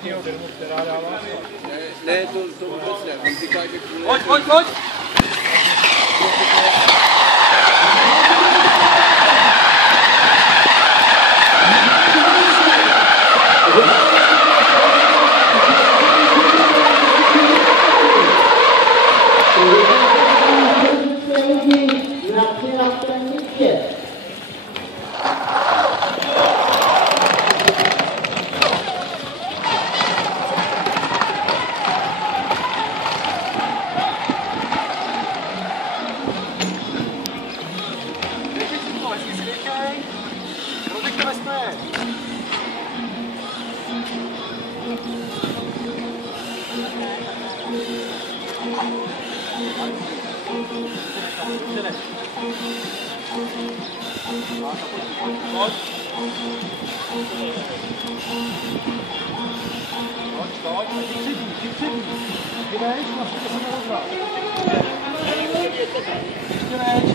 standardního firmu, která dává. Ne, to vůbec ne. On říká, že kvůli... Pojď!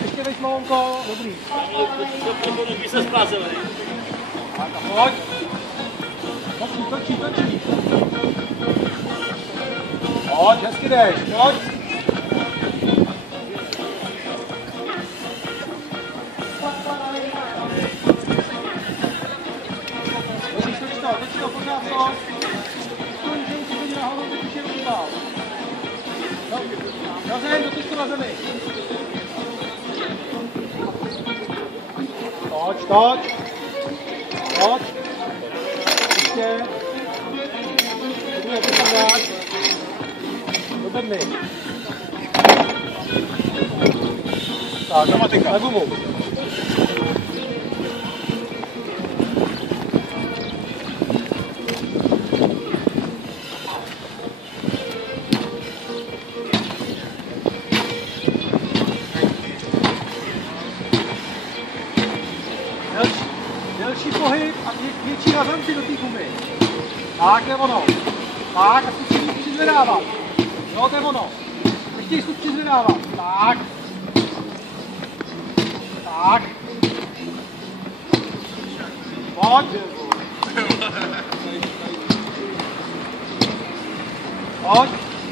Ještě veď Monko, dobrý. By se splázil, ne? Pojď. Točí. Pojď, hezky jdeš, pojď. Točí to, pořád to. Že si nahoru, teď už je rozbál. Na zem, dotyč to na zemi. Toč. Ještě. Dobře, tam dát. Do bedny. Tak, dramatika. Na gumu. Delší pohyb a větší razanci do té gumy. Tak je ono. Tak a zkusí přizvedávat. Jo, to je ono. Ještě zkus přizvedávat. Tak. Pojď.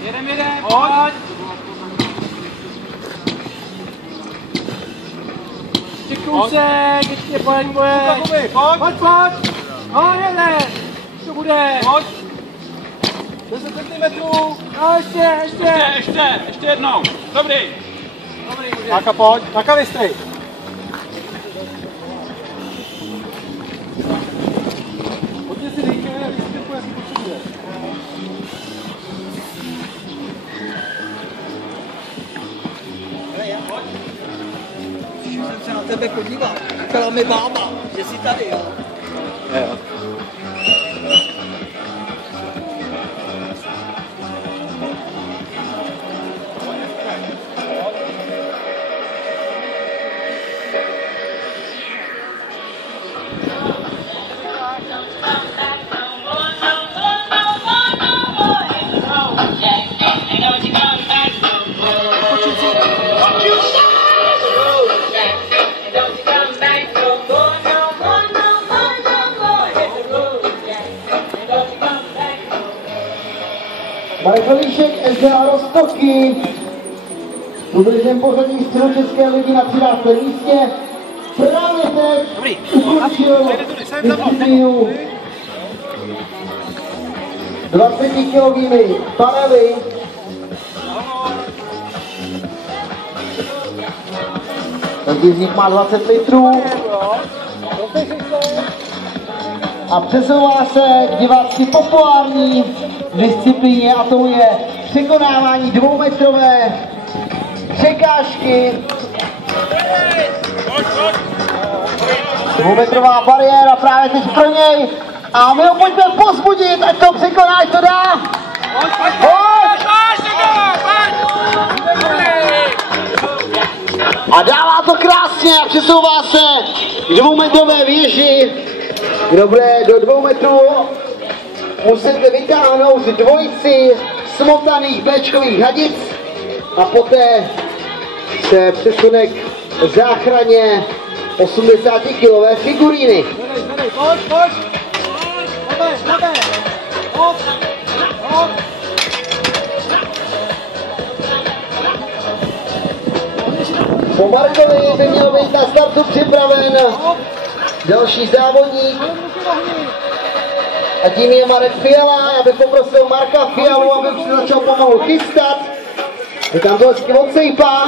Jedem. Pojď. Ještě kousek, ještě pojď. No, jede. To bude. Pojď. 10 cm. No, ještě jednou. Dobrý. Taka, pojď. Taka, vystrej. Hodně si dejte a vystřipu, jak potřebuje. Jsem se na tebe podívat. Říkala mi bába, že jsi tady, jo? Jo. Marek Velíšek, SDA Roztoky, v průběžném pořadí středočeské ligy na 13. místě. Právě teď ukončil disciplínu 20-kilovými panely. Každý z nich má 20 litrů. A přesouvá se k divácky populární disciplíně, a to je překonávání dvoumetrové překážky. Dvoumetrová bariéra právě teď pro něj. A my ho pojďme pozbudit, ať to překoná, ať to dá. Pojď! A dává to krásně a přesouvá se k dvoumetrové věži. Kdo bude do 2 metrů, musíte vytáhnout dvojici smotaných béčkových hadic a poté se přesune k záchraně 80-kilové figuríny. Hop! Hop! Po Markovi by měl být na startu připraven další závodník. A tím je Marek Fiala. Já bych poprosil Marka Fialu, aby už se začal pomalu chystat. Je tam to hezky odsejpá.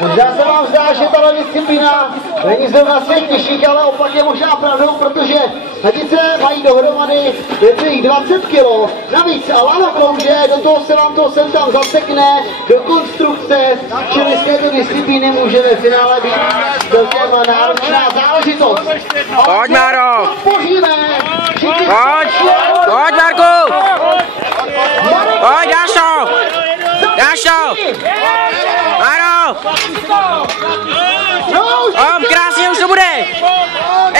Možná se vám zdá, že tato disciplína není zrovna z těch těžších, ale opak je možná pravdou, protože hadice mají dohromady 20 kg. Navíc a lano klouže, do toho se vám to sem tam zasekne, do konstrukce, čili z této disciplíny může ve finále být celkem náročná záležitost. Pojď, Máro! Podpoříme! Pojď! Pojď, Marku! Pojď, dáš to! Dáš to! Máro! Krásně už to bude!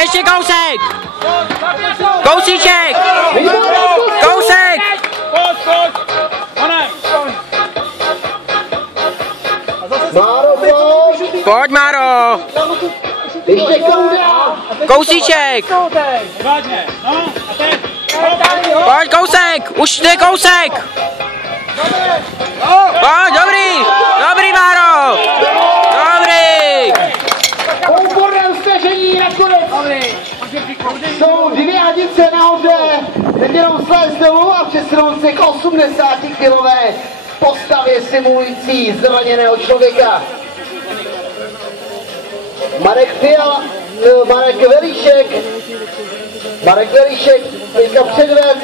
Ještě kousek! Kousíček! Kousek! Máro, pojď! Pojď, Máro! Ještě kouda! Kousíček! Pojď, kousek! Už to je kousek! Pojď, dobrý! Dobrý, Máro! Dobrý! Po úporném stažení nakonec jsou dvě hadice nahoře, teď jenom slést dolů a přesunout se k 80-kilové postavě simulující zraněného člověka. Marek Velíšek teďka předved,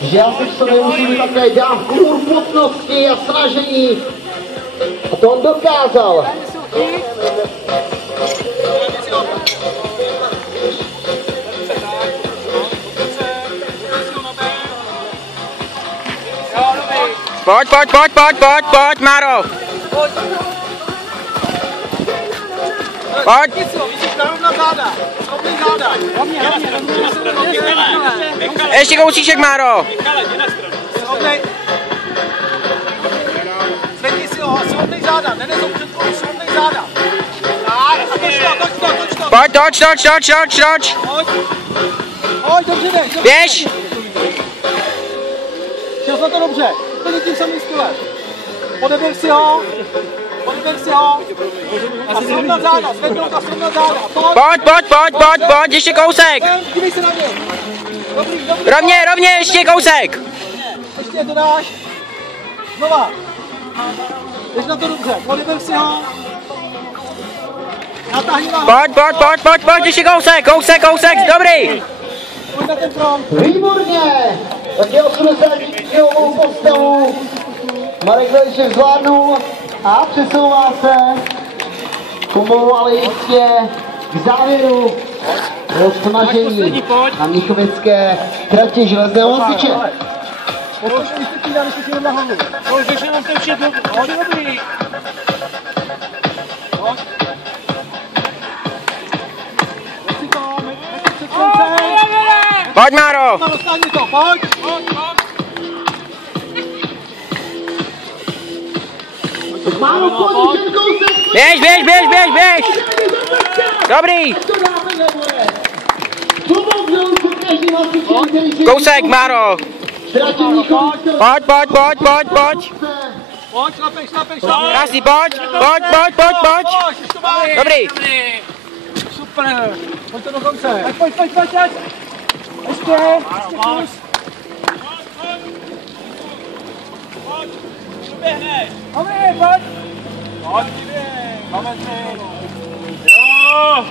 že já si v sobě musím také dávku urputnosti a snažení. A to on dokázal. Pojď, pojď, pojď, pojď, pojď, pojď, Máro! Pojď! Ještě kousíček, Máro! Zvedni si ho, srovnej záda, nenezou před kolu, srovnej záda. Tak, a toč to. Pojď, toč! Pojď, dobře jdeš. Běž! Šel jsi na to dobře, úplně tím samým stylem. Odeběr si ho. A srovnat záda, zvednout a srovnat záda. Pojď, ještě kousek! Dívej se na něj. Dobrý. Rovně, ještě kousek! Ještě to dáš. Znova. Jdeš na to dobře, odeběr si ho. Natáhni na ho. Pojď, ještě kousek, dobrý! Pojď na ten front. Výborně! Taky 80-kilovou postavu Marek Velíšek zvládnul a přesouvá se pomalu, ale jistě k závěru rozmažení na Mnichovické tratě železného hasiče. Poslušný vystupí, dáme si jenom na hlavu. Už bych jenom ten všechno. Dobrý. Pojď, Máro! Dostáni to, pojď! Máro, pojď, ten kousek! Běž! Dobrý! Kousek, Máro! Pojď! Pojď, šlapej! Krásný, pojď! Dobrý! Super! Pojď to do konce! Pojď! Ještě kus! Dobrý, pojď! Pojď, máme 3! Jo!